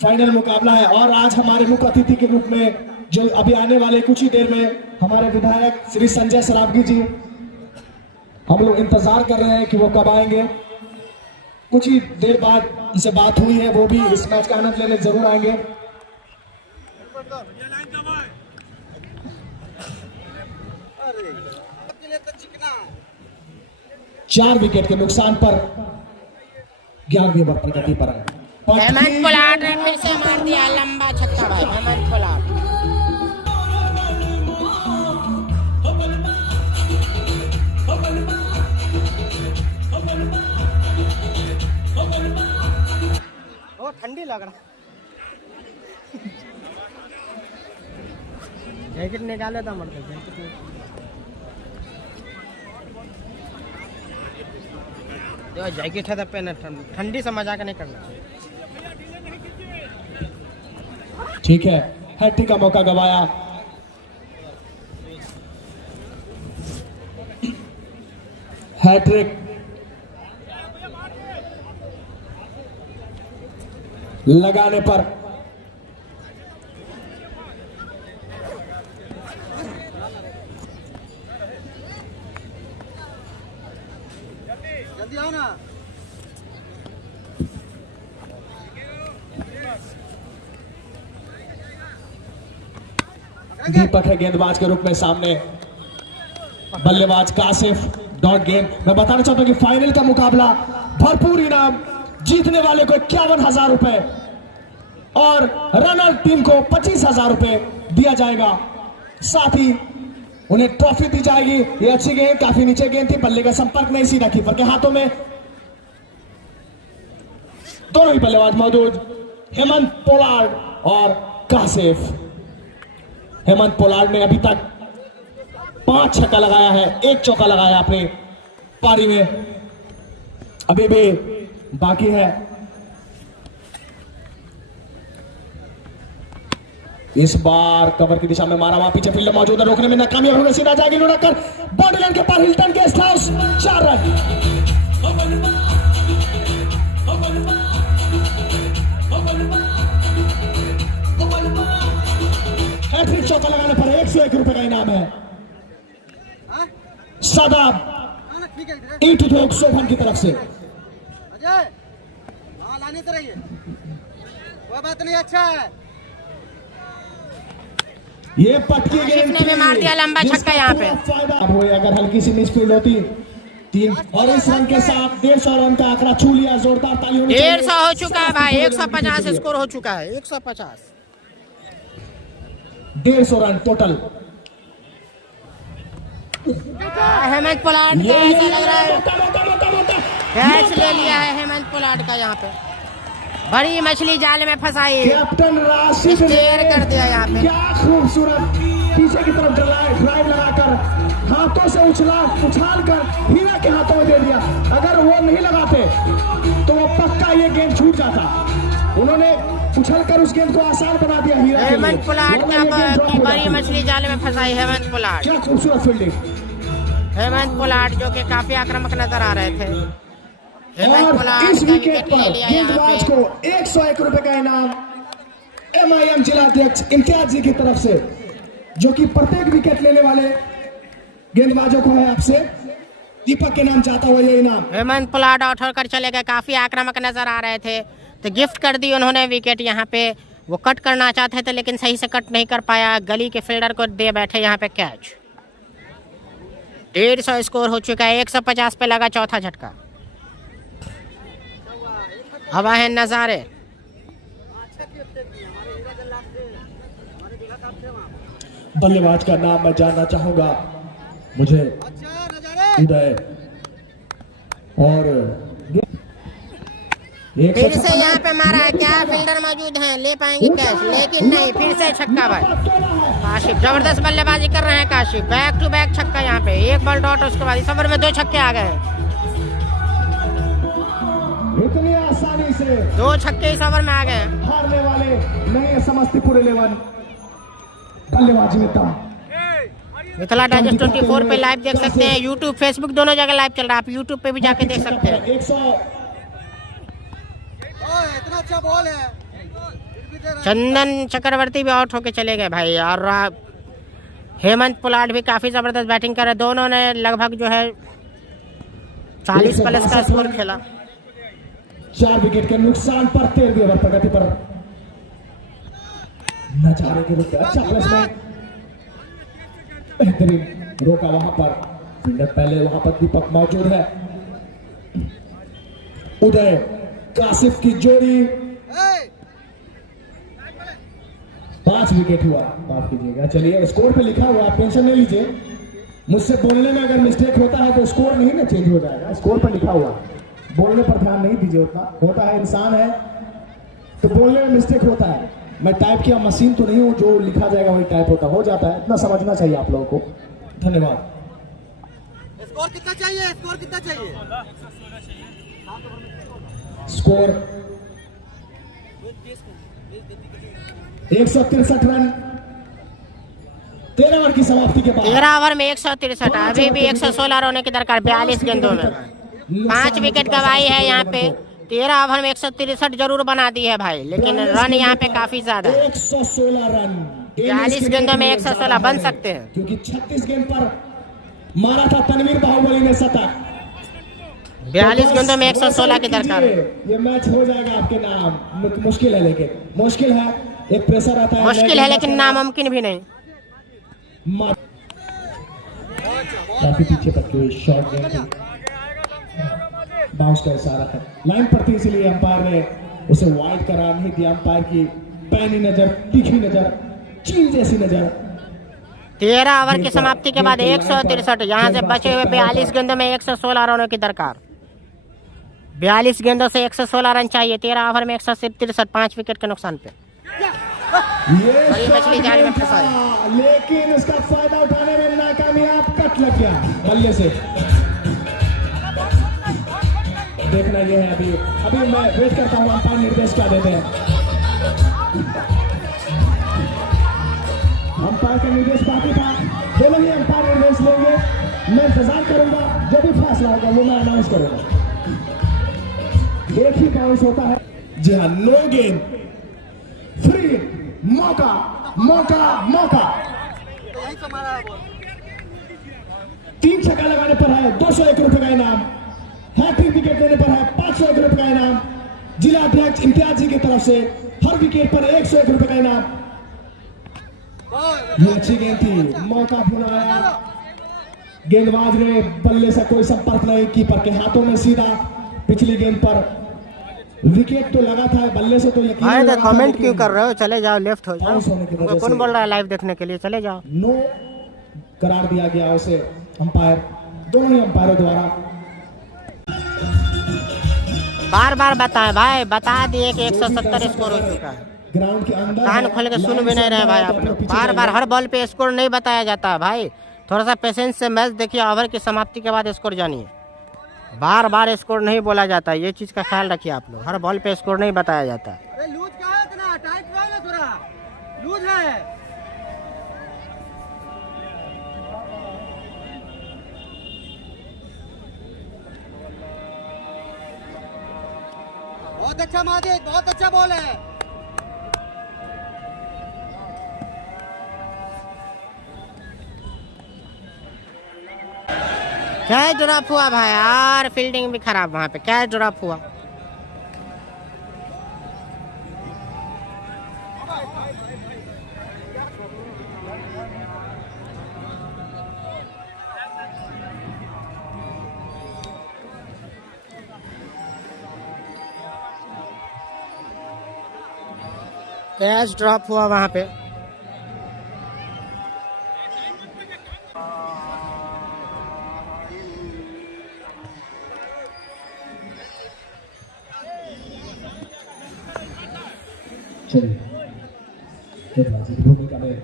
फाइनल मुकाबला है, और आज हमारे मुख्य अतिथि के रूप में जो अभी आने वाले कुछ ही देर में हमारे विधायक श्री संजय सरावगी जी, हम लोग इंतजार कर रहे हैं कि वो कब आएंगे। कुछ ही देर बाद उनसे बात हुई है, वो भी इस मैच का आनंद लेने जरूर आएंगे। चिकना 4 विकेट के नुकसान पर 11वीं ओवर प्रगति पर है। हेमंत पलाट ने फिर से मार दिया लंबा छक्का भाई, हेमंत पलाट। ओ ठंडी लग रहा, जैकेट निकाले था मरते, जैकेट है तो पहने, ठंडी से मजाक नहीं करना चाहिए। ठीक है, हैट्रिक का मौका गवाया। हैट्रिक लगाने पर जल्दी आओ ना। दीपक है गेंदबाज के रूप में सामने, बल्लेबाज कासिफ। डॉट गेंद। मैं बताना चाहता हूं कि फाइनल का मुकाबला भरपूर इनाम, जीतने वाले को 51,000 रुपए और रनर टीम को 25,000 रुपए दिया जाएगा। साथ ही उन्हें ट्रॉफी दी जाएगी। ये अच्छी गेंद, काफी नीचे गेंद थी, बल्ले का संपर्क नहीं, सीधा कीपर के हाथों में। दोनों ही बल्लेबाज मौजूद, हेमंत पोलार्ड और कासिफ। हेमंत पोलार्ड ने अभी तक 5 छक्का लगाया है, 1 चौका लगाया अपनी पारी में, अभी भी बाकी है। इस बार कवर की दिशा में मारा, वहां पीछे फील्डर मौजूद है, रोकने में नाकामयाब होगा, सीधा जाएगी लुढ़क कर बॉडी लाइन के पार Hilton guest house. 4 run. Hat trick चौका लगाने पर 101 रुपए का इनाम है। सादाब ठीक है ईट उद्योग शोभन की तरफ से। अजय, हाँ लाने से रहिए, कोई बात नहीं, अच्छा है। ये पटकी गेंद ने भी मार दिया लंबा छक्का यहाँ पे। फायदा हुए अगर हल्की सी मिसफील्ड होती। 3 और इस रन के साथ 150 रन का आंकड़ा छू लिया। जोरदार ताली होनी चाहिए। 150 हो चुका है भाई, 150 स्कोर हो चुका है, 150। 150 रन टोटल। हेमंत पोलार्ड का ऐसा लग रहा है कैच ले लिया है हेमंत पोलार्ड का। यहाँ पे बड़ी मछली जाल में फंसाई, कैप्टन राशिद स्टेयर कर दिया यहाँ पे। क्या खूबसूरत पीछे की तरफ ड्राइव लगाकर हाथों से उछाल कर हीरा के हाथों में दे दिया। अगर वो नहीं लगाते तो वो पक्का ये गेंद छूट जाता। उन्होंने उछल कर उस गेंद को आसान बना दिया हीरा के लिए। हेमंत पोलार्ड की बड़ी मछली जाल में फंसाई हेमंत पोलार्ड। क्या खूबसूरत फील्डिंग। हेमंत पोलार्ड जो कि काफी आक्रामक नजर आ रहे थे। हेमंत और पोलार्ड इस का विकेट विकेट पर ले लिया यहाँ गेंदबाज पे। को 101 रुपए का इनाम MIM जिला अध्यक्ष इम्तियाज जी की तरफ से, जो कि प्रत्येक विकेट लेने वाले गेंदबाजों को है आपसे दीपक के नाम चाहता हुआ ये इनाम। हेमंत पोलार्ड आउट होकर चले गए, काफी आक्रामक नजर आ रहे थे तो गिफ्ट कर दी उन्होंने विकेट। यहाँ पे वो कट करना चाहते थे लेकिन सही से कट नहीं कर पाया, गली के फील्डर को दे बैठे यहाँ पे कैच। 150 स्कोर हो चुका है, 150 पे लगा चौथा झटका। हवा है नजारे। बल्लेबाज का नाम मैं जानना चाहूंगा, मुझे उदय। और फिर से यहाँ पे मारा है, क्या फील्डर मौजूद हैं, ले पाएंगे कैच, लेकिन नहीं, फिर से छक्का भाई। काशिफ जबरदस्त बल्लेबाजी कर रहे हैं काशिफ, बैक टू बैक छक्का यहाँ पे, 1 बॉल डॉट, उसके बाद इस ओवर में 2 छक्के आ गए हैं। इतनी आसानी से 2 छक्के इस ओवर में आ गए हैं। हारने वाले नहीं है समस्तीपुर 11। बल्लेबाजी में दम। मिथिला डाइजेस्ट 24 पे लाइव देख सकते हैं, यूट्यूब फेसबुक दोनों जगह लाइव चल रहा है, आप यूट्यूब पे भी जाके देख सकते हैं। 100 इतना अच्छा बॉल है। चंदन चक्रवर्ती भी आउट होके चले गए भाई, और हेमंत पोलार्ड भी काफी जबरदस्त बैटिंग कर रहे, दोनों ने लगभग जो है 40 प्लस का स्कोर खेला। 4 विकेट के नुकसान पर 13वीं ओवर प्रगति पर नजारे के रूप में अच्छा प्लेसमेंट, बेहतरीन रोका वहां पर फील्डर, पहले वहां पर दीपक मौजूद है। उदय कासिफ की जोड़ी 5 विकेट हुआ, माफ कीजिएगा। चलिए स्कोर पे लिखा हुआ, आप टेंशन नहीं लीजिए, मुझसे बोलने में अगर मिस्टेक होता है तो स्कोर नहीं ना चेंज हो जाएगा, स्कोर पर लिखा हुआ, बोलने पर ध्यान नहीं दीजिए उतना, होता है, इंसान है तो बोलने में मिस्टेक होता है। मैं टाइप किया मशीन तो नहीं हूं, जो लिखा जाएगा वही टाइप होता हो जाता है, इतना समझना चाहिए आप लोगों को। धन्यवाद। स्कोर कितना चाहिए, स्कोर कितना चाहिए? स्कोर 163 रन 13 ओवर की समाप्ति के बाद। 13 ओवर में 163, अभी भी 116 रन की दरकार 42 गेंदों में। 5 विकेट गवाई है यहाँ पे। 13 ओवर में 163 जरूर बना दी है भाई, लेकिन रन यहाँ पे काफी ज्यादा है। 116 रन 42 गेंदों में 116 बन सकते हैं, क्योंकि 36 गेंद पर मारा था तनवीर बाहुबली ने शतक। 42 गेंदों में 116 की दरकार है। ये मैच हो जाएगा आपके नाम। मुश्किल है, लेकिन मुश्किल है, एक प्रेशर आता है। मुश्किल है लेकिन नामुमकिन भी नहीं। काफी पीछे तक हुई शॉट गेंद, बाउंस का इशारा था, लाइन पर थी, इसलिए अंपायर ने उसे वाइड करार नहीं दिया। अंपायर की पैनी नजर, तीखी नजर, चील जैसी नजर। 13 ओवर की समाप्ति के बाद 163, यहाँ से बचे हुए 42 गेंदों में 116 रनों की दरकार। 42 गेंदों से 116 रन चाहिए। 13 ओवर में 163, 5 विकेट के नुकसान पे। ये मछली जाल में फंसा लेकिन उसका फायदा उठाने में नाकामयाब, कट लग गया बल्ले से। देखना ये है, अभी मैं वेट करता हूँ अंपायर निर्देश क्या देते हैं। अंपायर का निर्देश बाकी था, दोनों ही अंपायर निर्देश लेंगे। मैं इंतजार करूंगा, जो भी फैसला होगा वो मैं अनाउंस करूंगा। एक ही बाउंस होता है। जी हाँ, नो गेम, फ्री, मौका मौका मौका। 3 छक्का लगाने पर है 201 रुपए का इनाम, हैट्रिक विकेट लेने पर है 501 रुपए का इनाम। जिला अध्यक्ष इम्तियाज जी की तरफ से हर विकेट पर 101 रुपए का इनाम। ये अच्छी गेंद थी, मौका भुनाया, गेंदबाज ने बल्ले से कोई संपर्क नहीं, कीपर के हाथों में सीधा। पिछली गेंद पर विकेट तो लगा था, बल्ले से तो यकीन भाई नहीं लगा था, कमेंट लेकिन क्यों कर रहे हो? चले जाओ, लेफ्ट हो जाओ। बाउंस होने की वजह कौन से बोल रहा है लाइव देखने के लिए? चले जाओ। नो करार दिया गया उसे अंपायर, दोनों ही अंपायरों द्वारा। बार बार बताएं भाई, बता दिए कि 170 स्कोर हो चुका है। ग्राउंड के अंदर कान खोल के सुन भी नहीं रहे भाई आप लोग। बार बार हर बॉल पे स्कोर नहीं बताया जाता है भाई। थोड़ा सा पेशेंस से मैच देखिए, ओवर की समाप्ति के बाद स्कोर जानिए। बार बार स्कोर नहीं बोला जाता, ये चीज का ख्याल रखिए आप लोग। हर बॉल पे स्कोर नहीं बताया जाता। अरे लूज क्या है इतना? टाइट है ना, थोड़ा लूज है। बहुत अच्छा माजिद, बहुत अच्छा बॉल है। क्या ड्रॉप हुआ भाई यार? फील्डिंग भी खराब वहां पे। क्या ड्रॉप हुआ? कैच ड्रॉप हुआ वहां पे। चलिए गेंदबाजी की भूमिका में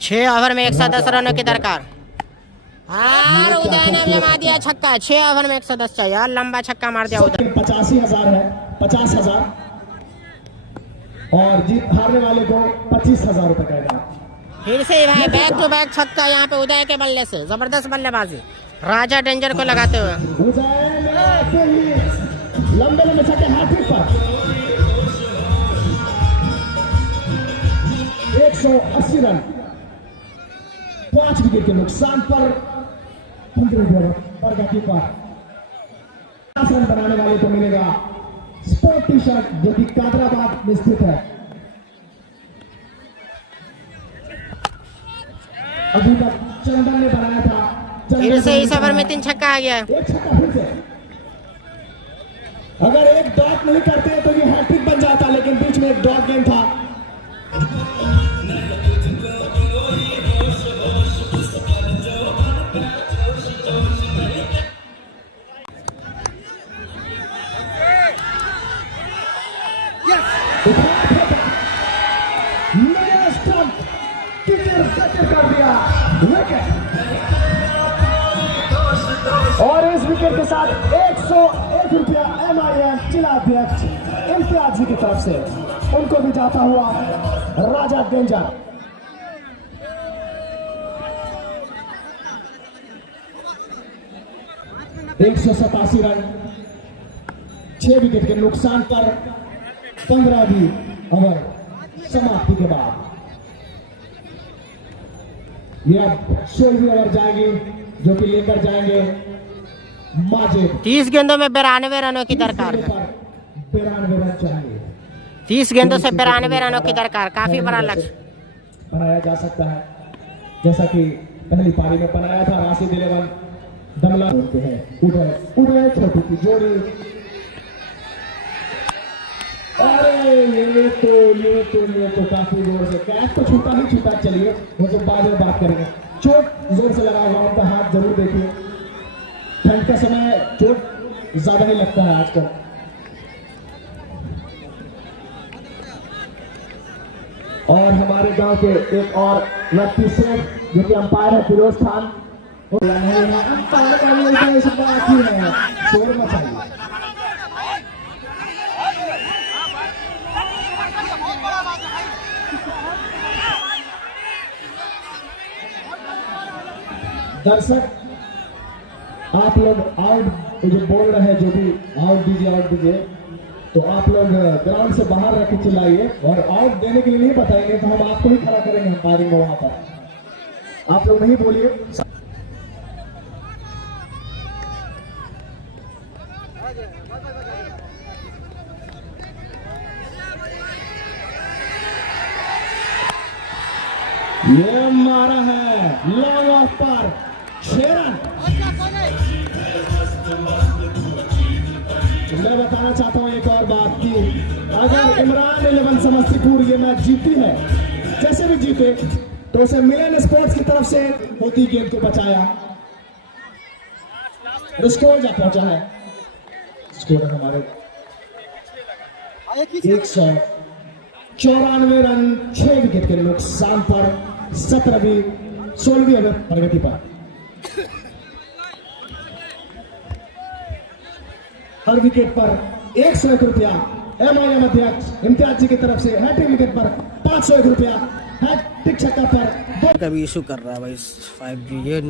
छह ओवर में 110 रनों की दरकार। और उदय ने जमा दिया छक्का। 6 ओवर में 110 चाहिए। यार लंबा छक्का मार दिया उदय। 85,000 है, 50,000 और जीत हारने वाले को 25,000 रुपए का इनाम। फिर से भाई बैक टू बैक छक्का यहाँ पे उदय के बल्ले से। जबरदस्त बल्लेबाजी राजा डेंजर को लगाते हुए। उदय ने ऐसे ही लंबे लंबे छक्के हैट्रिक पर 180 रन, 5 विकेट के नुकसान पर 15 रन पर कीपर। 5 रन बनाने वाले को मिलेगा स्पोर्ट टी शर्ट, जो कि कादराबाद में स्थित है। अभी तक चंदन ने बनाया था। फिर से इस ओवर में 3 छक्का आ गया। एक छक्का फिर से। अगर एक डॉट नहीं करते तो ये हैट्रिक बन जाता, लेकिन बीच में एक डॉट गेम था। नया स्टंप कर दिया विकेट, और इस विकेट के साथ 101 रुपया MIM जिला अध्यक्ष इम्तियाज जी की तरफ से उनको भी जाता हुआ राजा डेंजर। एक 187 रन, 6 विकेट के नुकसान पर 15 भी ओवर समाप्ति के बाद ये अब 16वीं ओवर जाएगी, जो कि लेकर जाएंगे माजिद। 30 गेंदों में 92 रनों की दरकार है। 92 रन चाहिए। 30 गेंदों से 92 रनों की दरकार, काफी बड़ा लक्ष्य बनाया जा सकता है, जैसा कि पहली पारी में बनाया था। राशिद 11 दमला होते हैं। उदय छोटू की जोड़ी। अरे ये तो काफी जोर से कैच तो छूटा नहीं छूटा, चलिए वो तो बाद में बात करेंगे। चोट जोर से लगा हुआ उनका हाथ जरूर देखिए। ठंड का समय चोट ज्यादा ही लगता है आजकल। और हमारे गांव के एक और व्यक्ति से जो कि अंपायर है फिरोज खान, अंपायर का भी इस बात ही है, शोर मचाइए। दर्शक आप लोग आउट जो बोल रहे हैं, जो भी आउट दीजिए, तो आप लोग ग्राउंड से बाहर रख के चिल्लाइए और आउट देने के लिए नहीं बताएंगे तो हम आपको ही खड़ा करेंगे अंपायरिंग में वहां पर। आप लोग नहीं बोलिए। ये मारा है लॉन्ग ऑफ पर 6 रन। मैं बताना चाहता हूं एक और बात कि अगर इमरान 11 समस्तीपुर ये मैच जीती है, जैसे भी जीते, तो उसे मिलन स्पोर्ट्स की तरफ से होती गेंद को बचाया, स्कोर जा पहुंचा है। स्कोर हमारे 194 रन 6 विकेट के नुकसान पर 16वीं ओवर प्रगति पर। हर विकेट पर 101 रुपया MIM अध्यक्ष इम्तियाज जी की तरफ से। हैट्रिक विकेट पर 501 रुपया। हैट्रिक छक्का पर कभी इशू कर रहा है भाई 5G। ये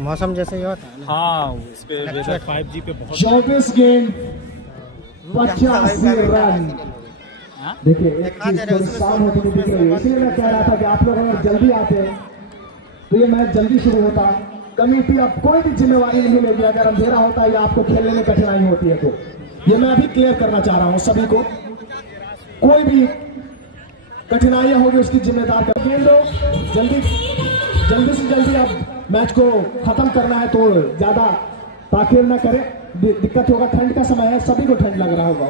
मौसम जैसे ही होता है ना। हाँ, इस पे वेदर 5G पे बहुत 24 गेंद 85 रन। देखिए एक चीज थोड़ी शाम होती हुई दिख रही है, इसलिए मैं कह रहा था कि आप लोग अगर जल्दी आते तो ये मैच जल्दी शुरू होता। कमेटी अब कोई भी जिम्मेवारी नहीं लेगी अगर अंधेरा होता है या आपको खेलने में कठिनाई होती है तो। ये मैं अभी क्लियर करना चाह रहा हूं सभी को, कोई भी कठिनाइयां होगी उसकी जिम्मेदार कर। गेंदों जल्दी से जल्दी अब मैच को खत्म करना है तो ज्यादा ताखिर ना करें, दिक्कत होगा। ठंड का समय है, सभी को ठंड लग रहा होगा।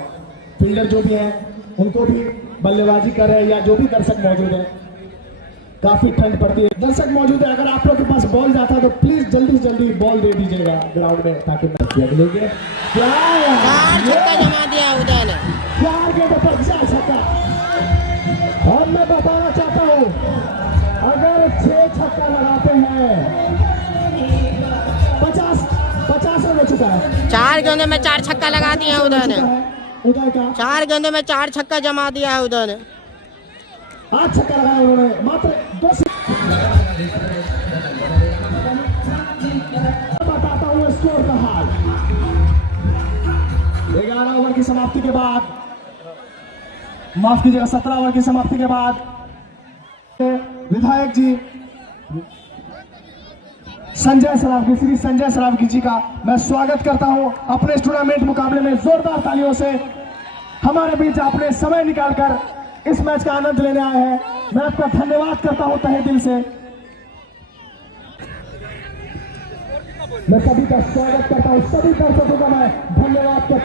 फील्डर जो भी है उनको भी बल्लेबाजी करे या जो भी दर्शक मौजूद है, काफी ठंड पड़ती है। दर्शक मौजूद है, अगर आप लोग के पास बॉल जाता है तो प्लीज जल्दी से जल्दी बॉल दे दीजिएगा ग्राउंड में, ताकि अगले के 4 छक्का जमा दिया उदय ने। 4 गेंदों पर 4 छक्का। और मैं बताना चाहता हूं अगर 6 छक्का लगाते हैं 50 रन हो चुका है। 4 गेंदों में 4 छक्का लगा दिया उदय ने। उदय का 4 गेंदों में 4 छक्का जमा दिया है उदय ने। 8 छक्का लगाया उन्होंने, मात्र 2 बताता हूं स्कोर का हाल। 11 ओवर की समाप्ति के बाद, माफ कीजिएगा 17 ओवर की समाप्ति के बाद विधायक जी संजय सरावगी, श्री संजय सरावगी जी का मैं स्वागत करता हूं अपने इस टूर्नामेंट मुकाबले में। जोरदार तालियों से हमारे बीच आपने समय निकालकर इस मैच का आनंद लेने आए हैं। मैं आपका धन्यवाद करता हूं तहे दिल से। मैं सभी का स्वागत करता हूं, सभी दर्शकों का मैं धन्यवाद करता हूं।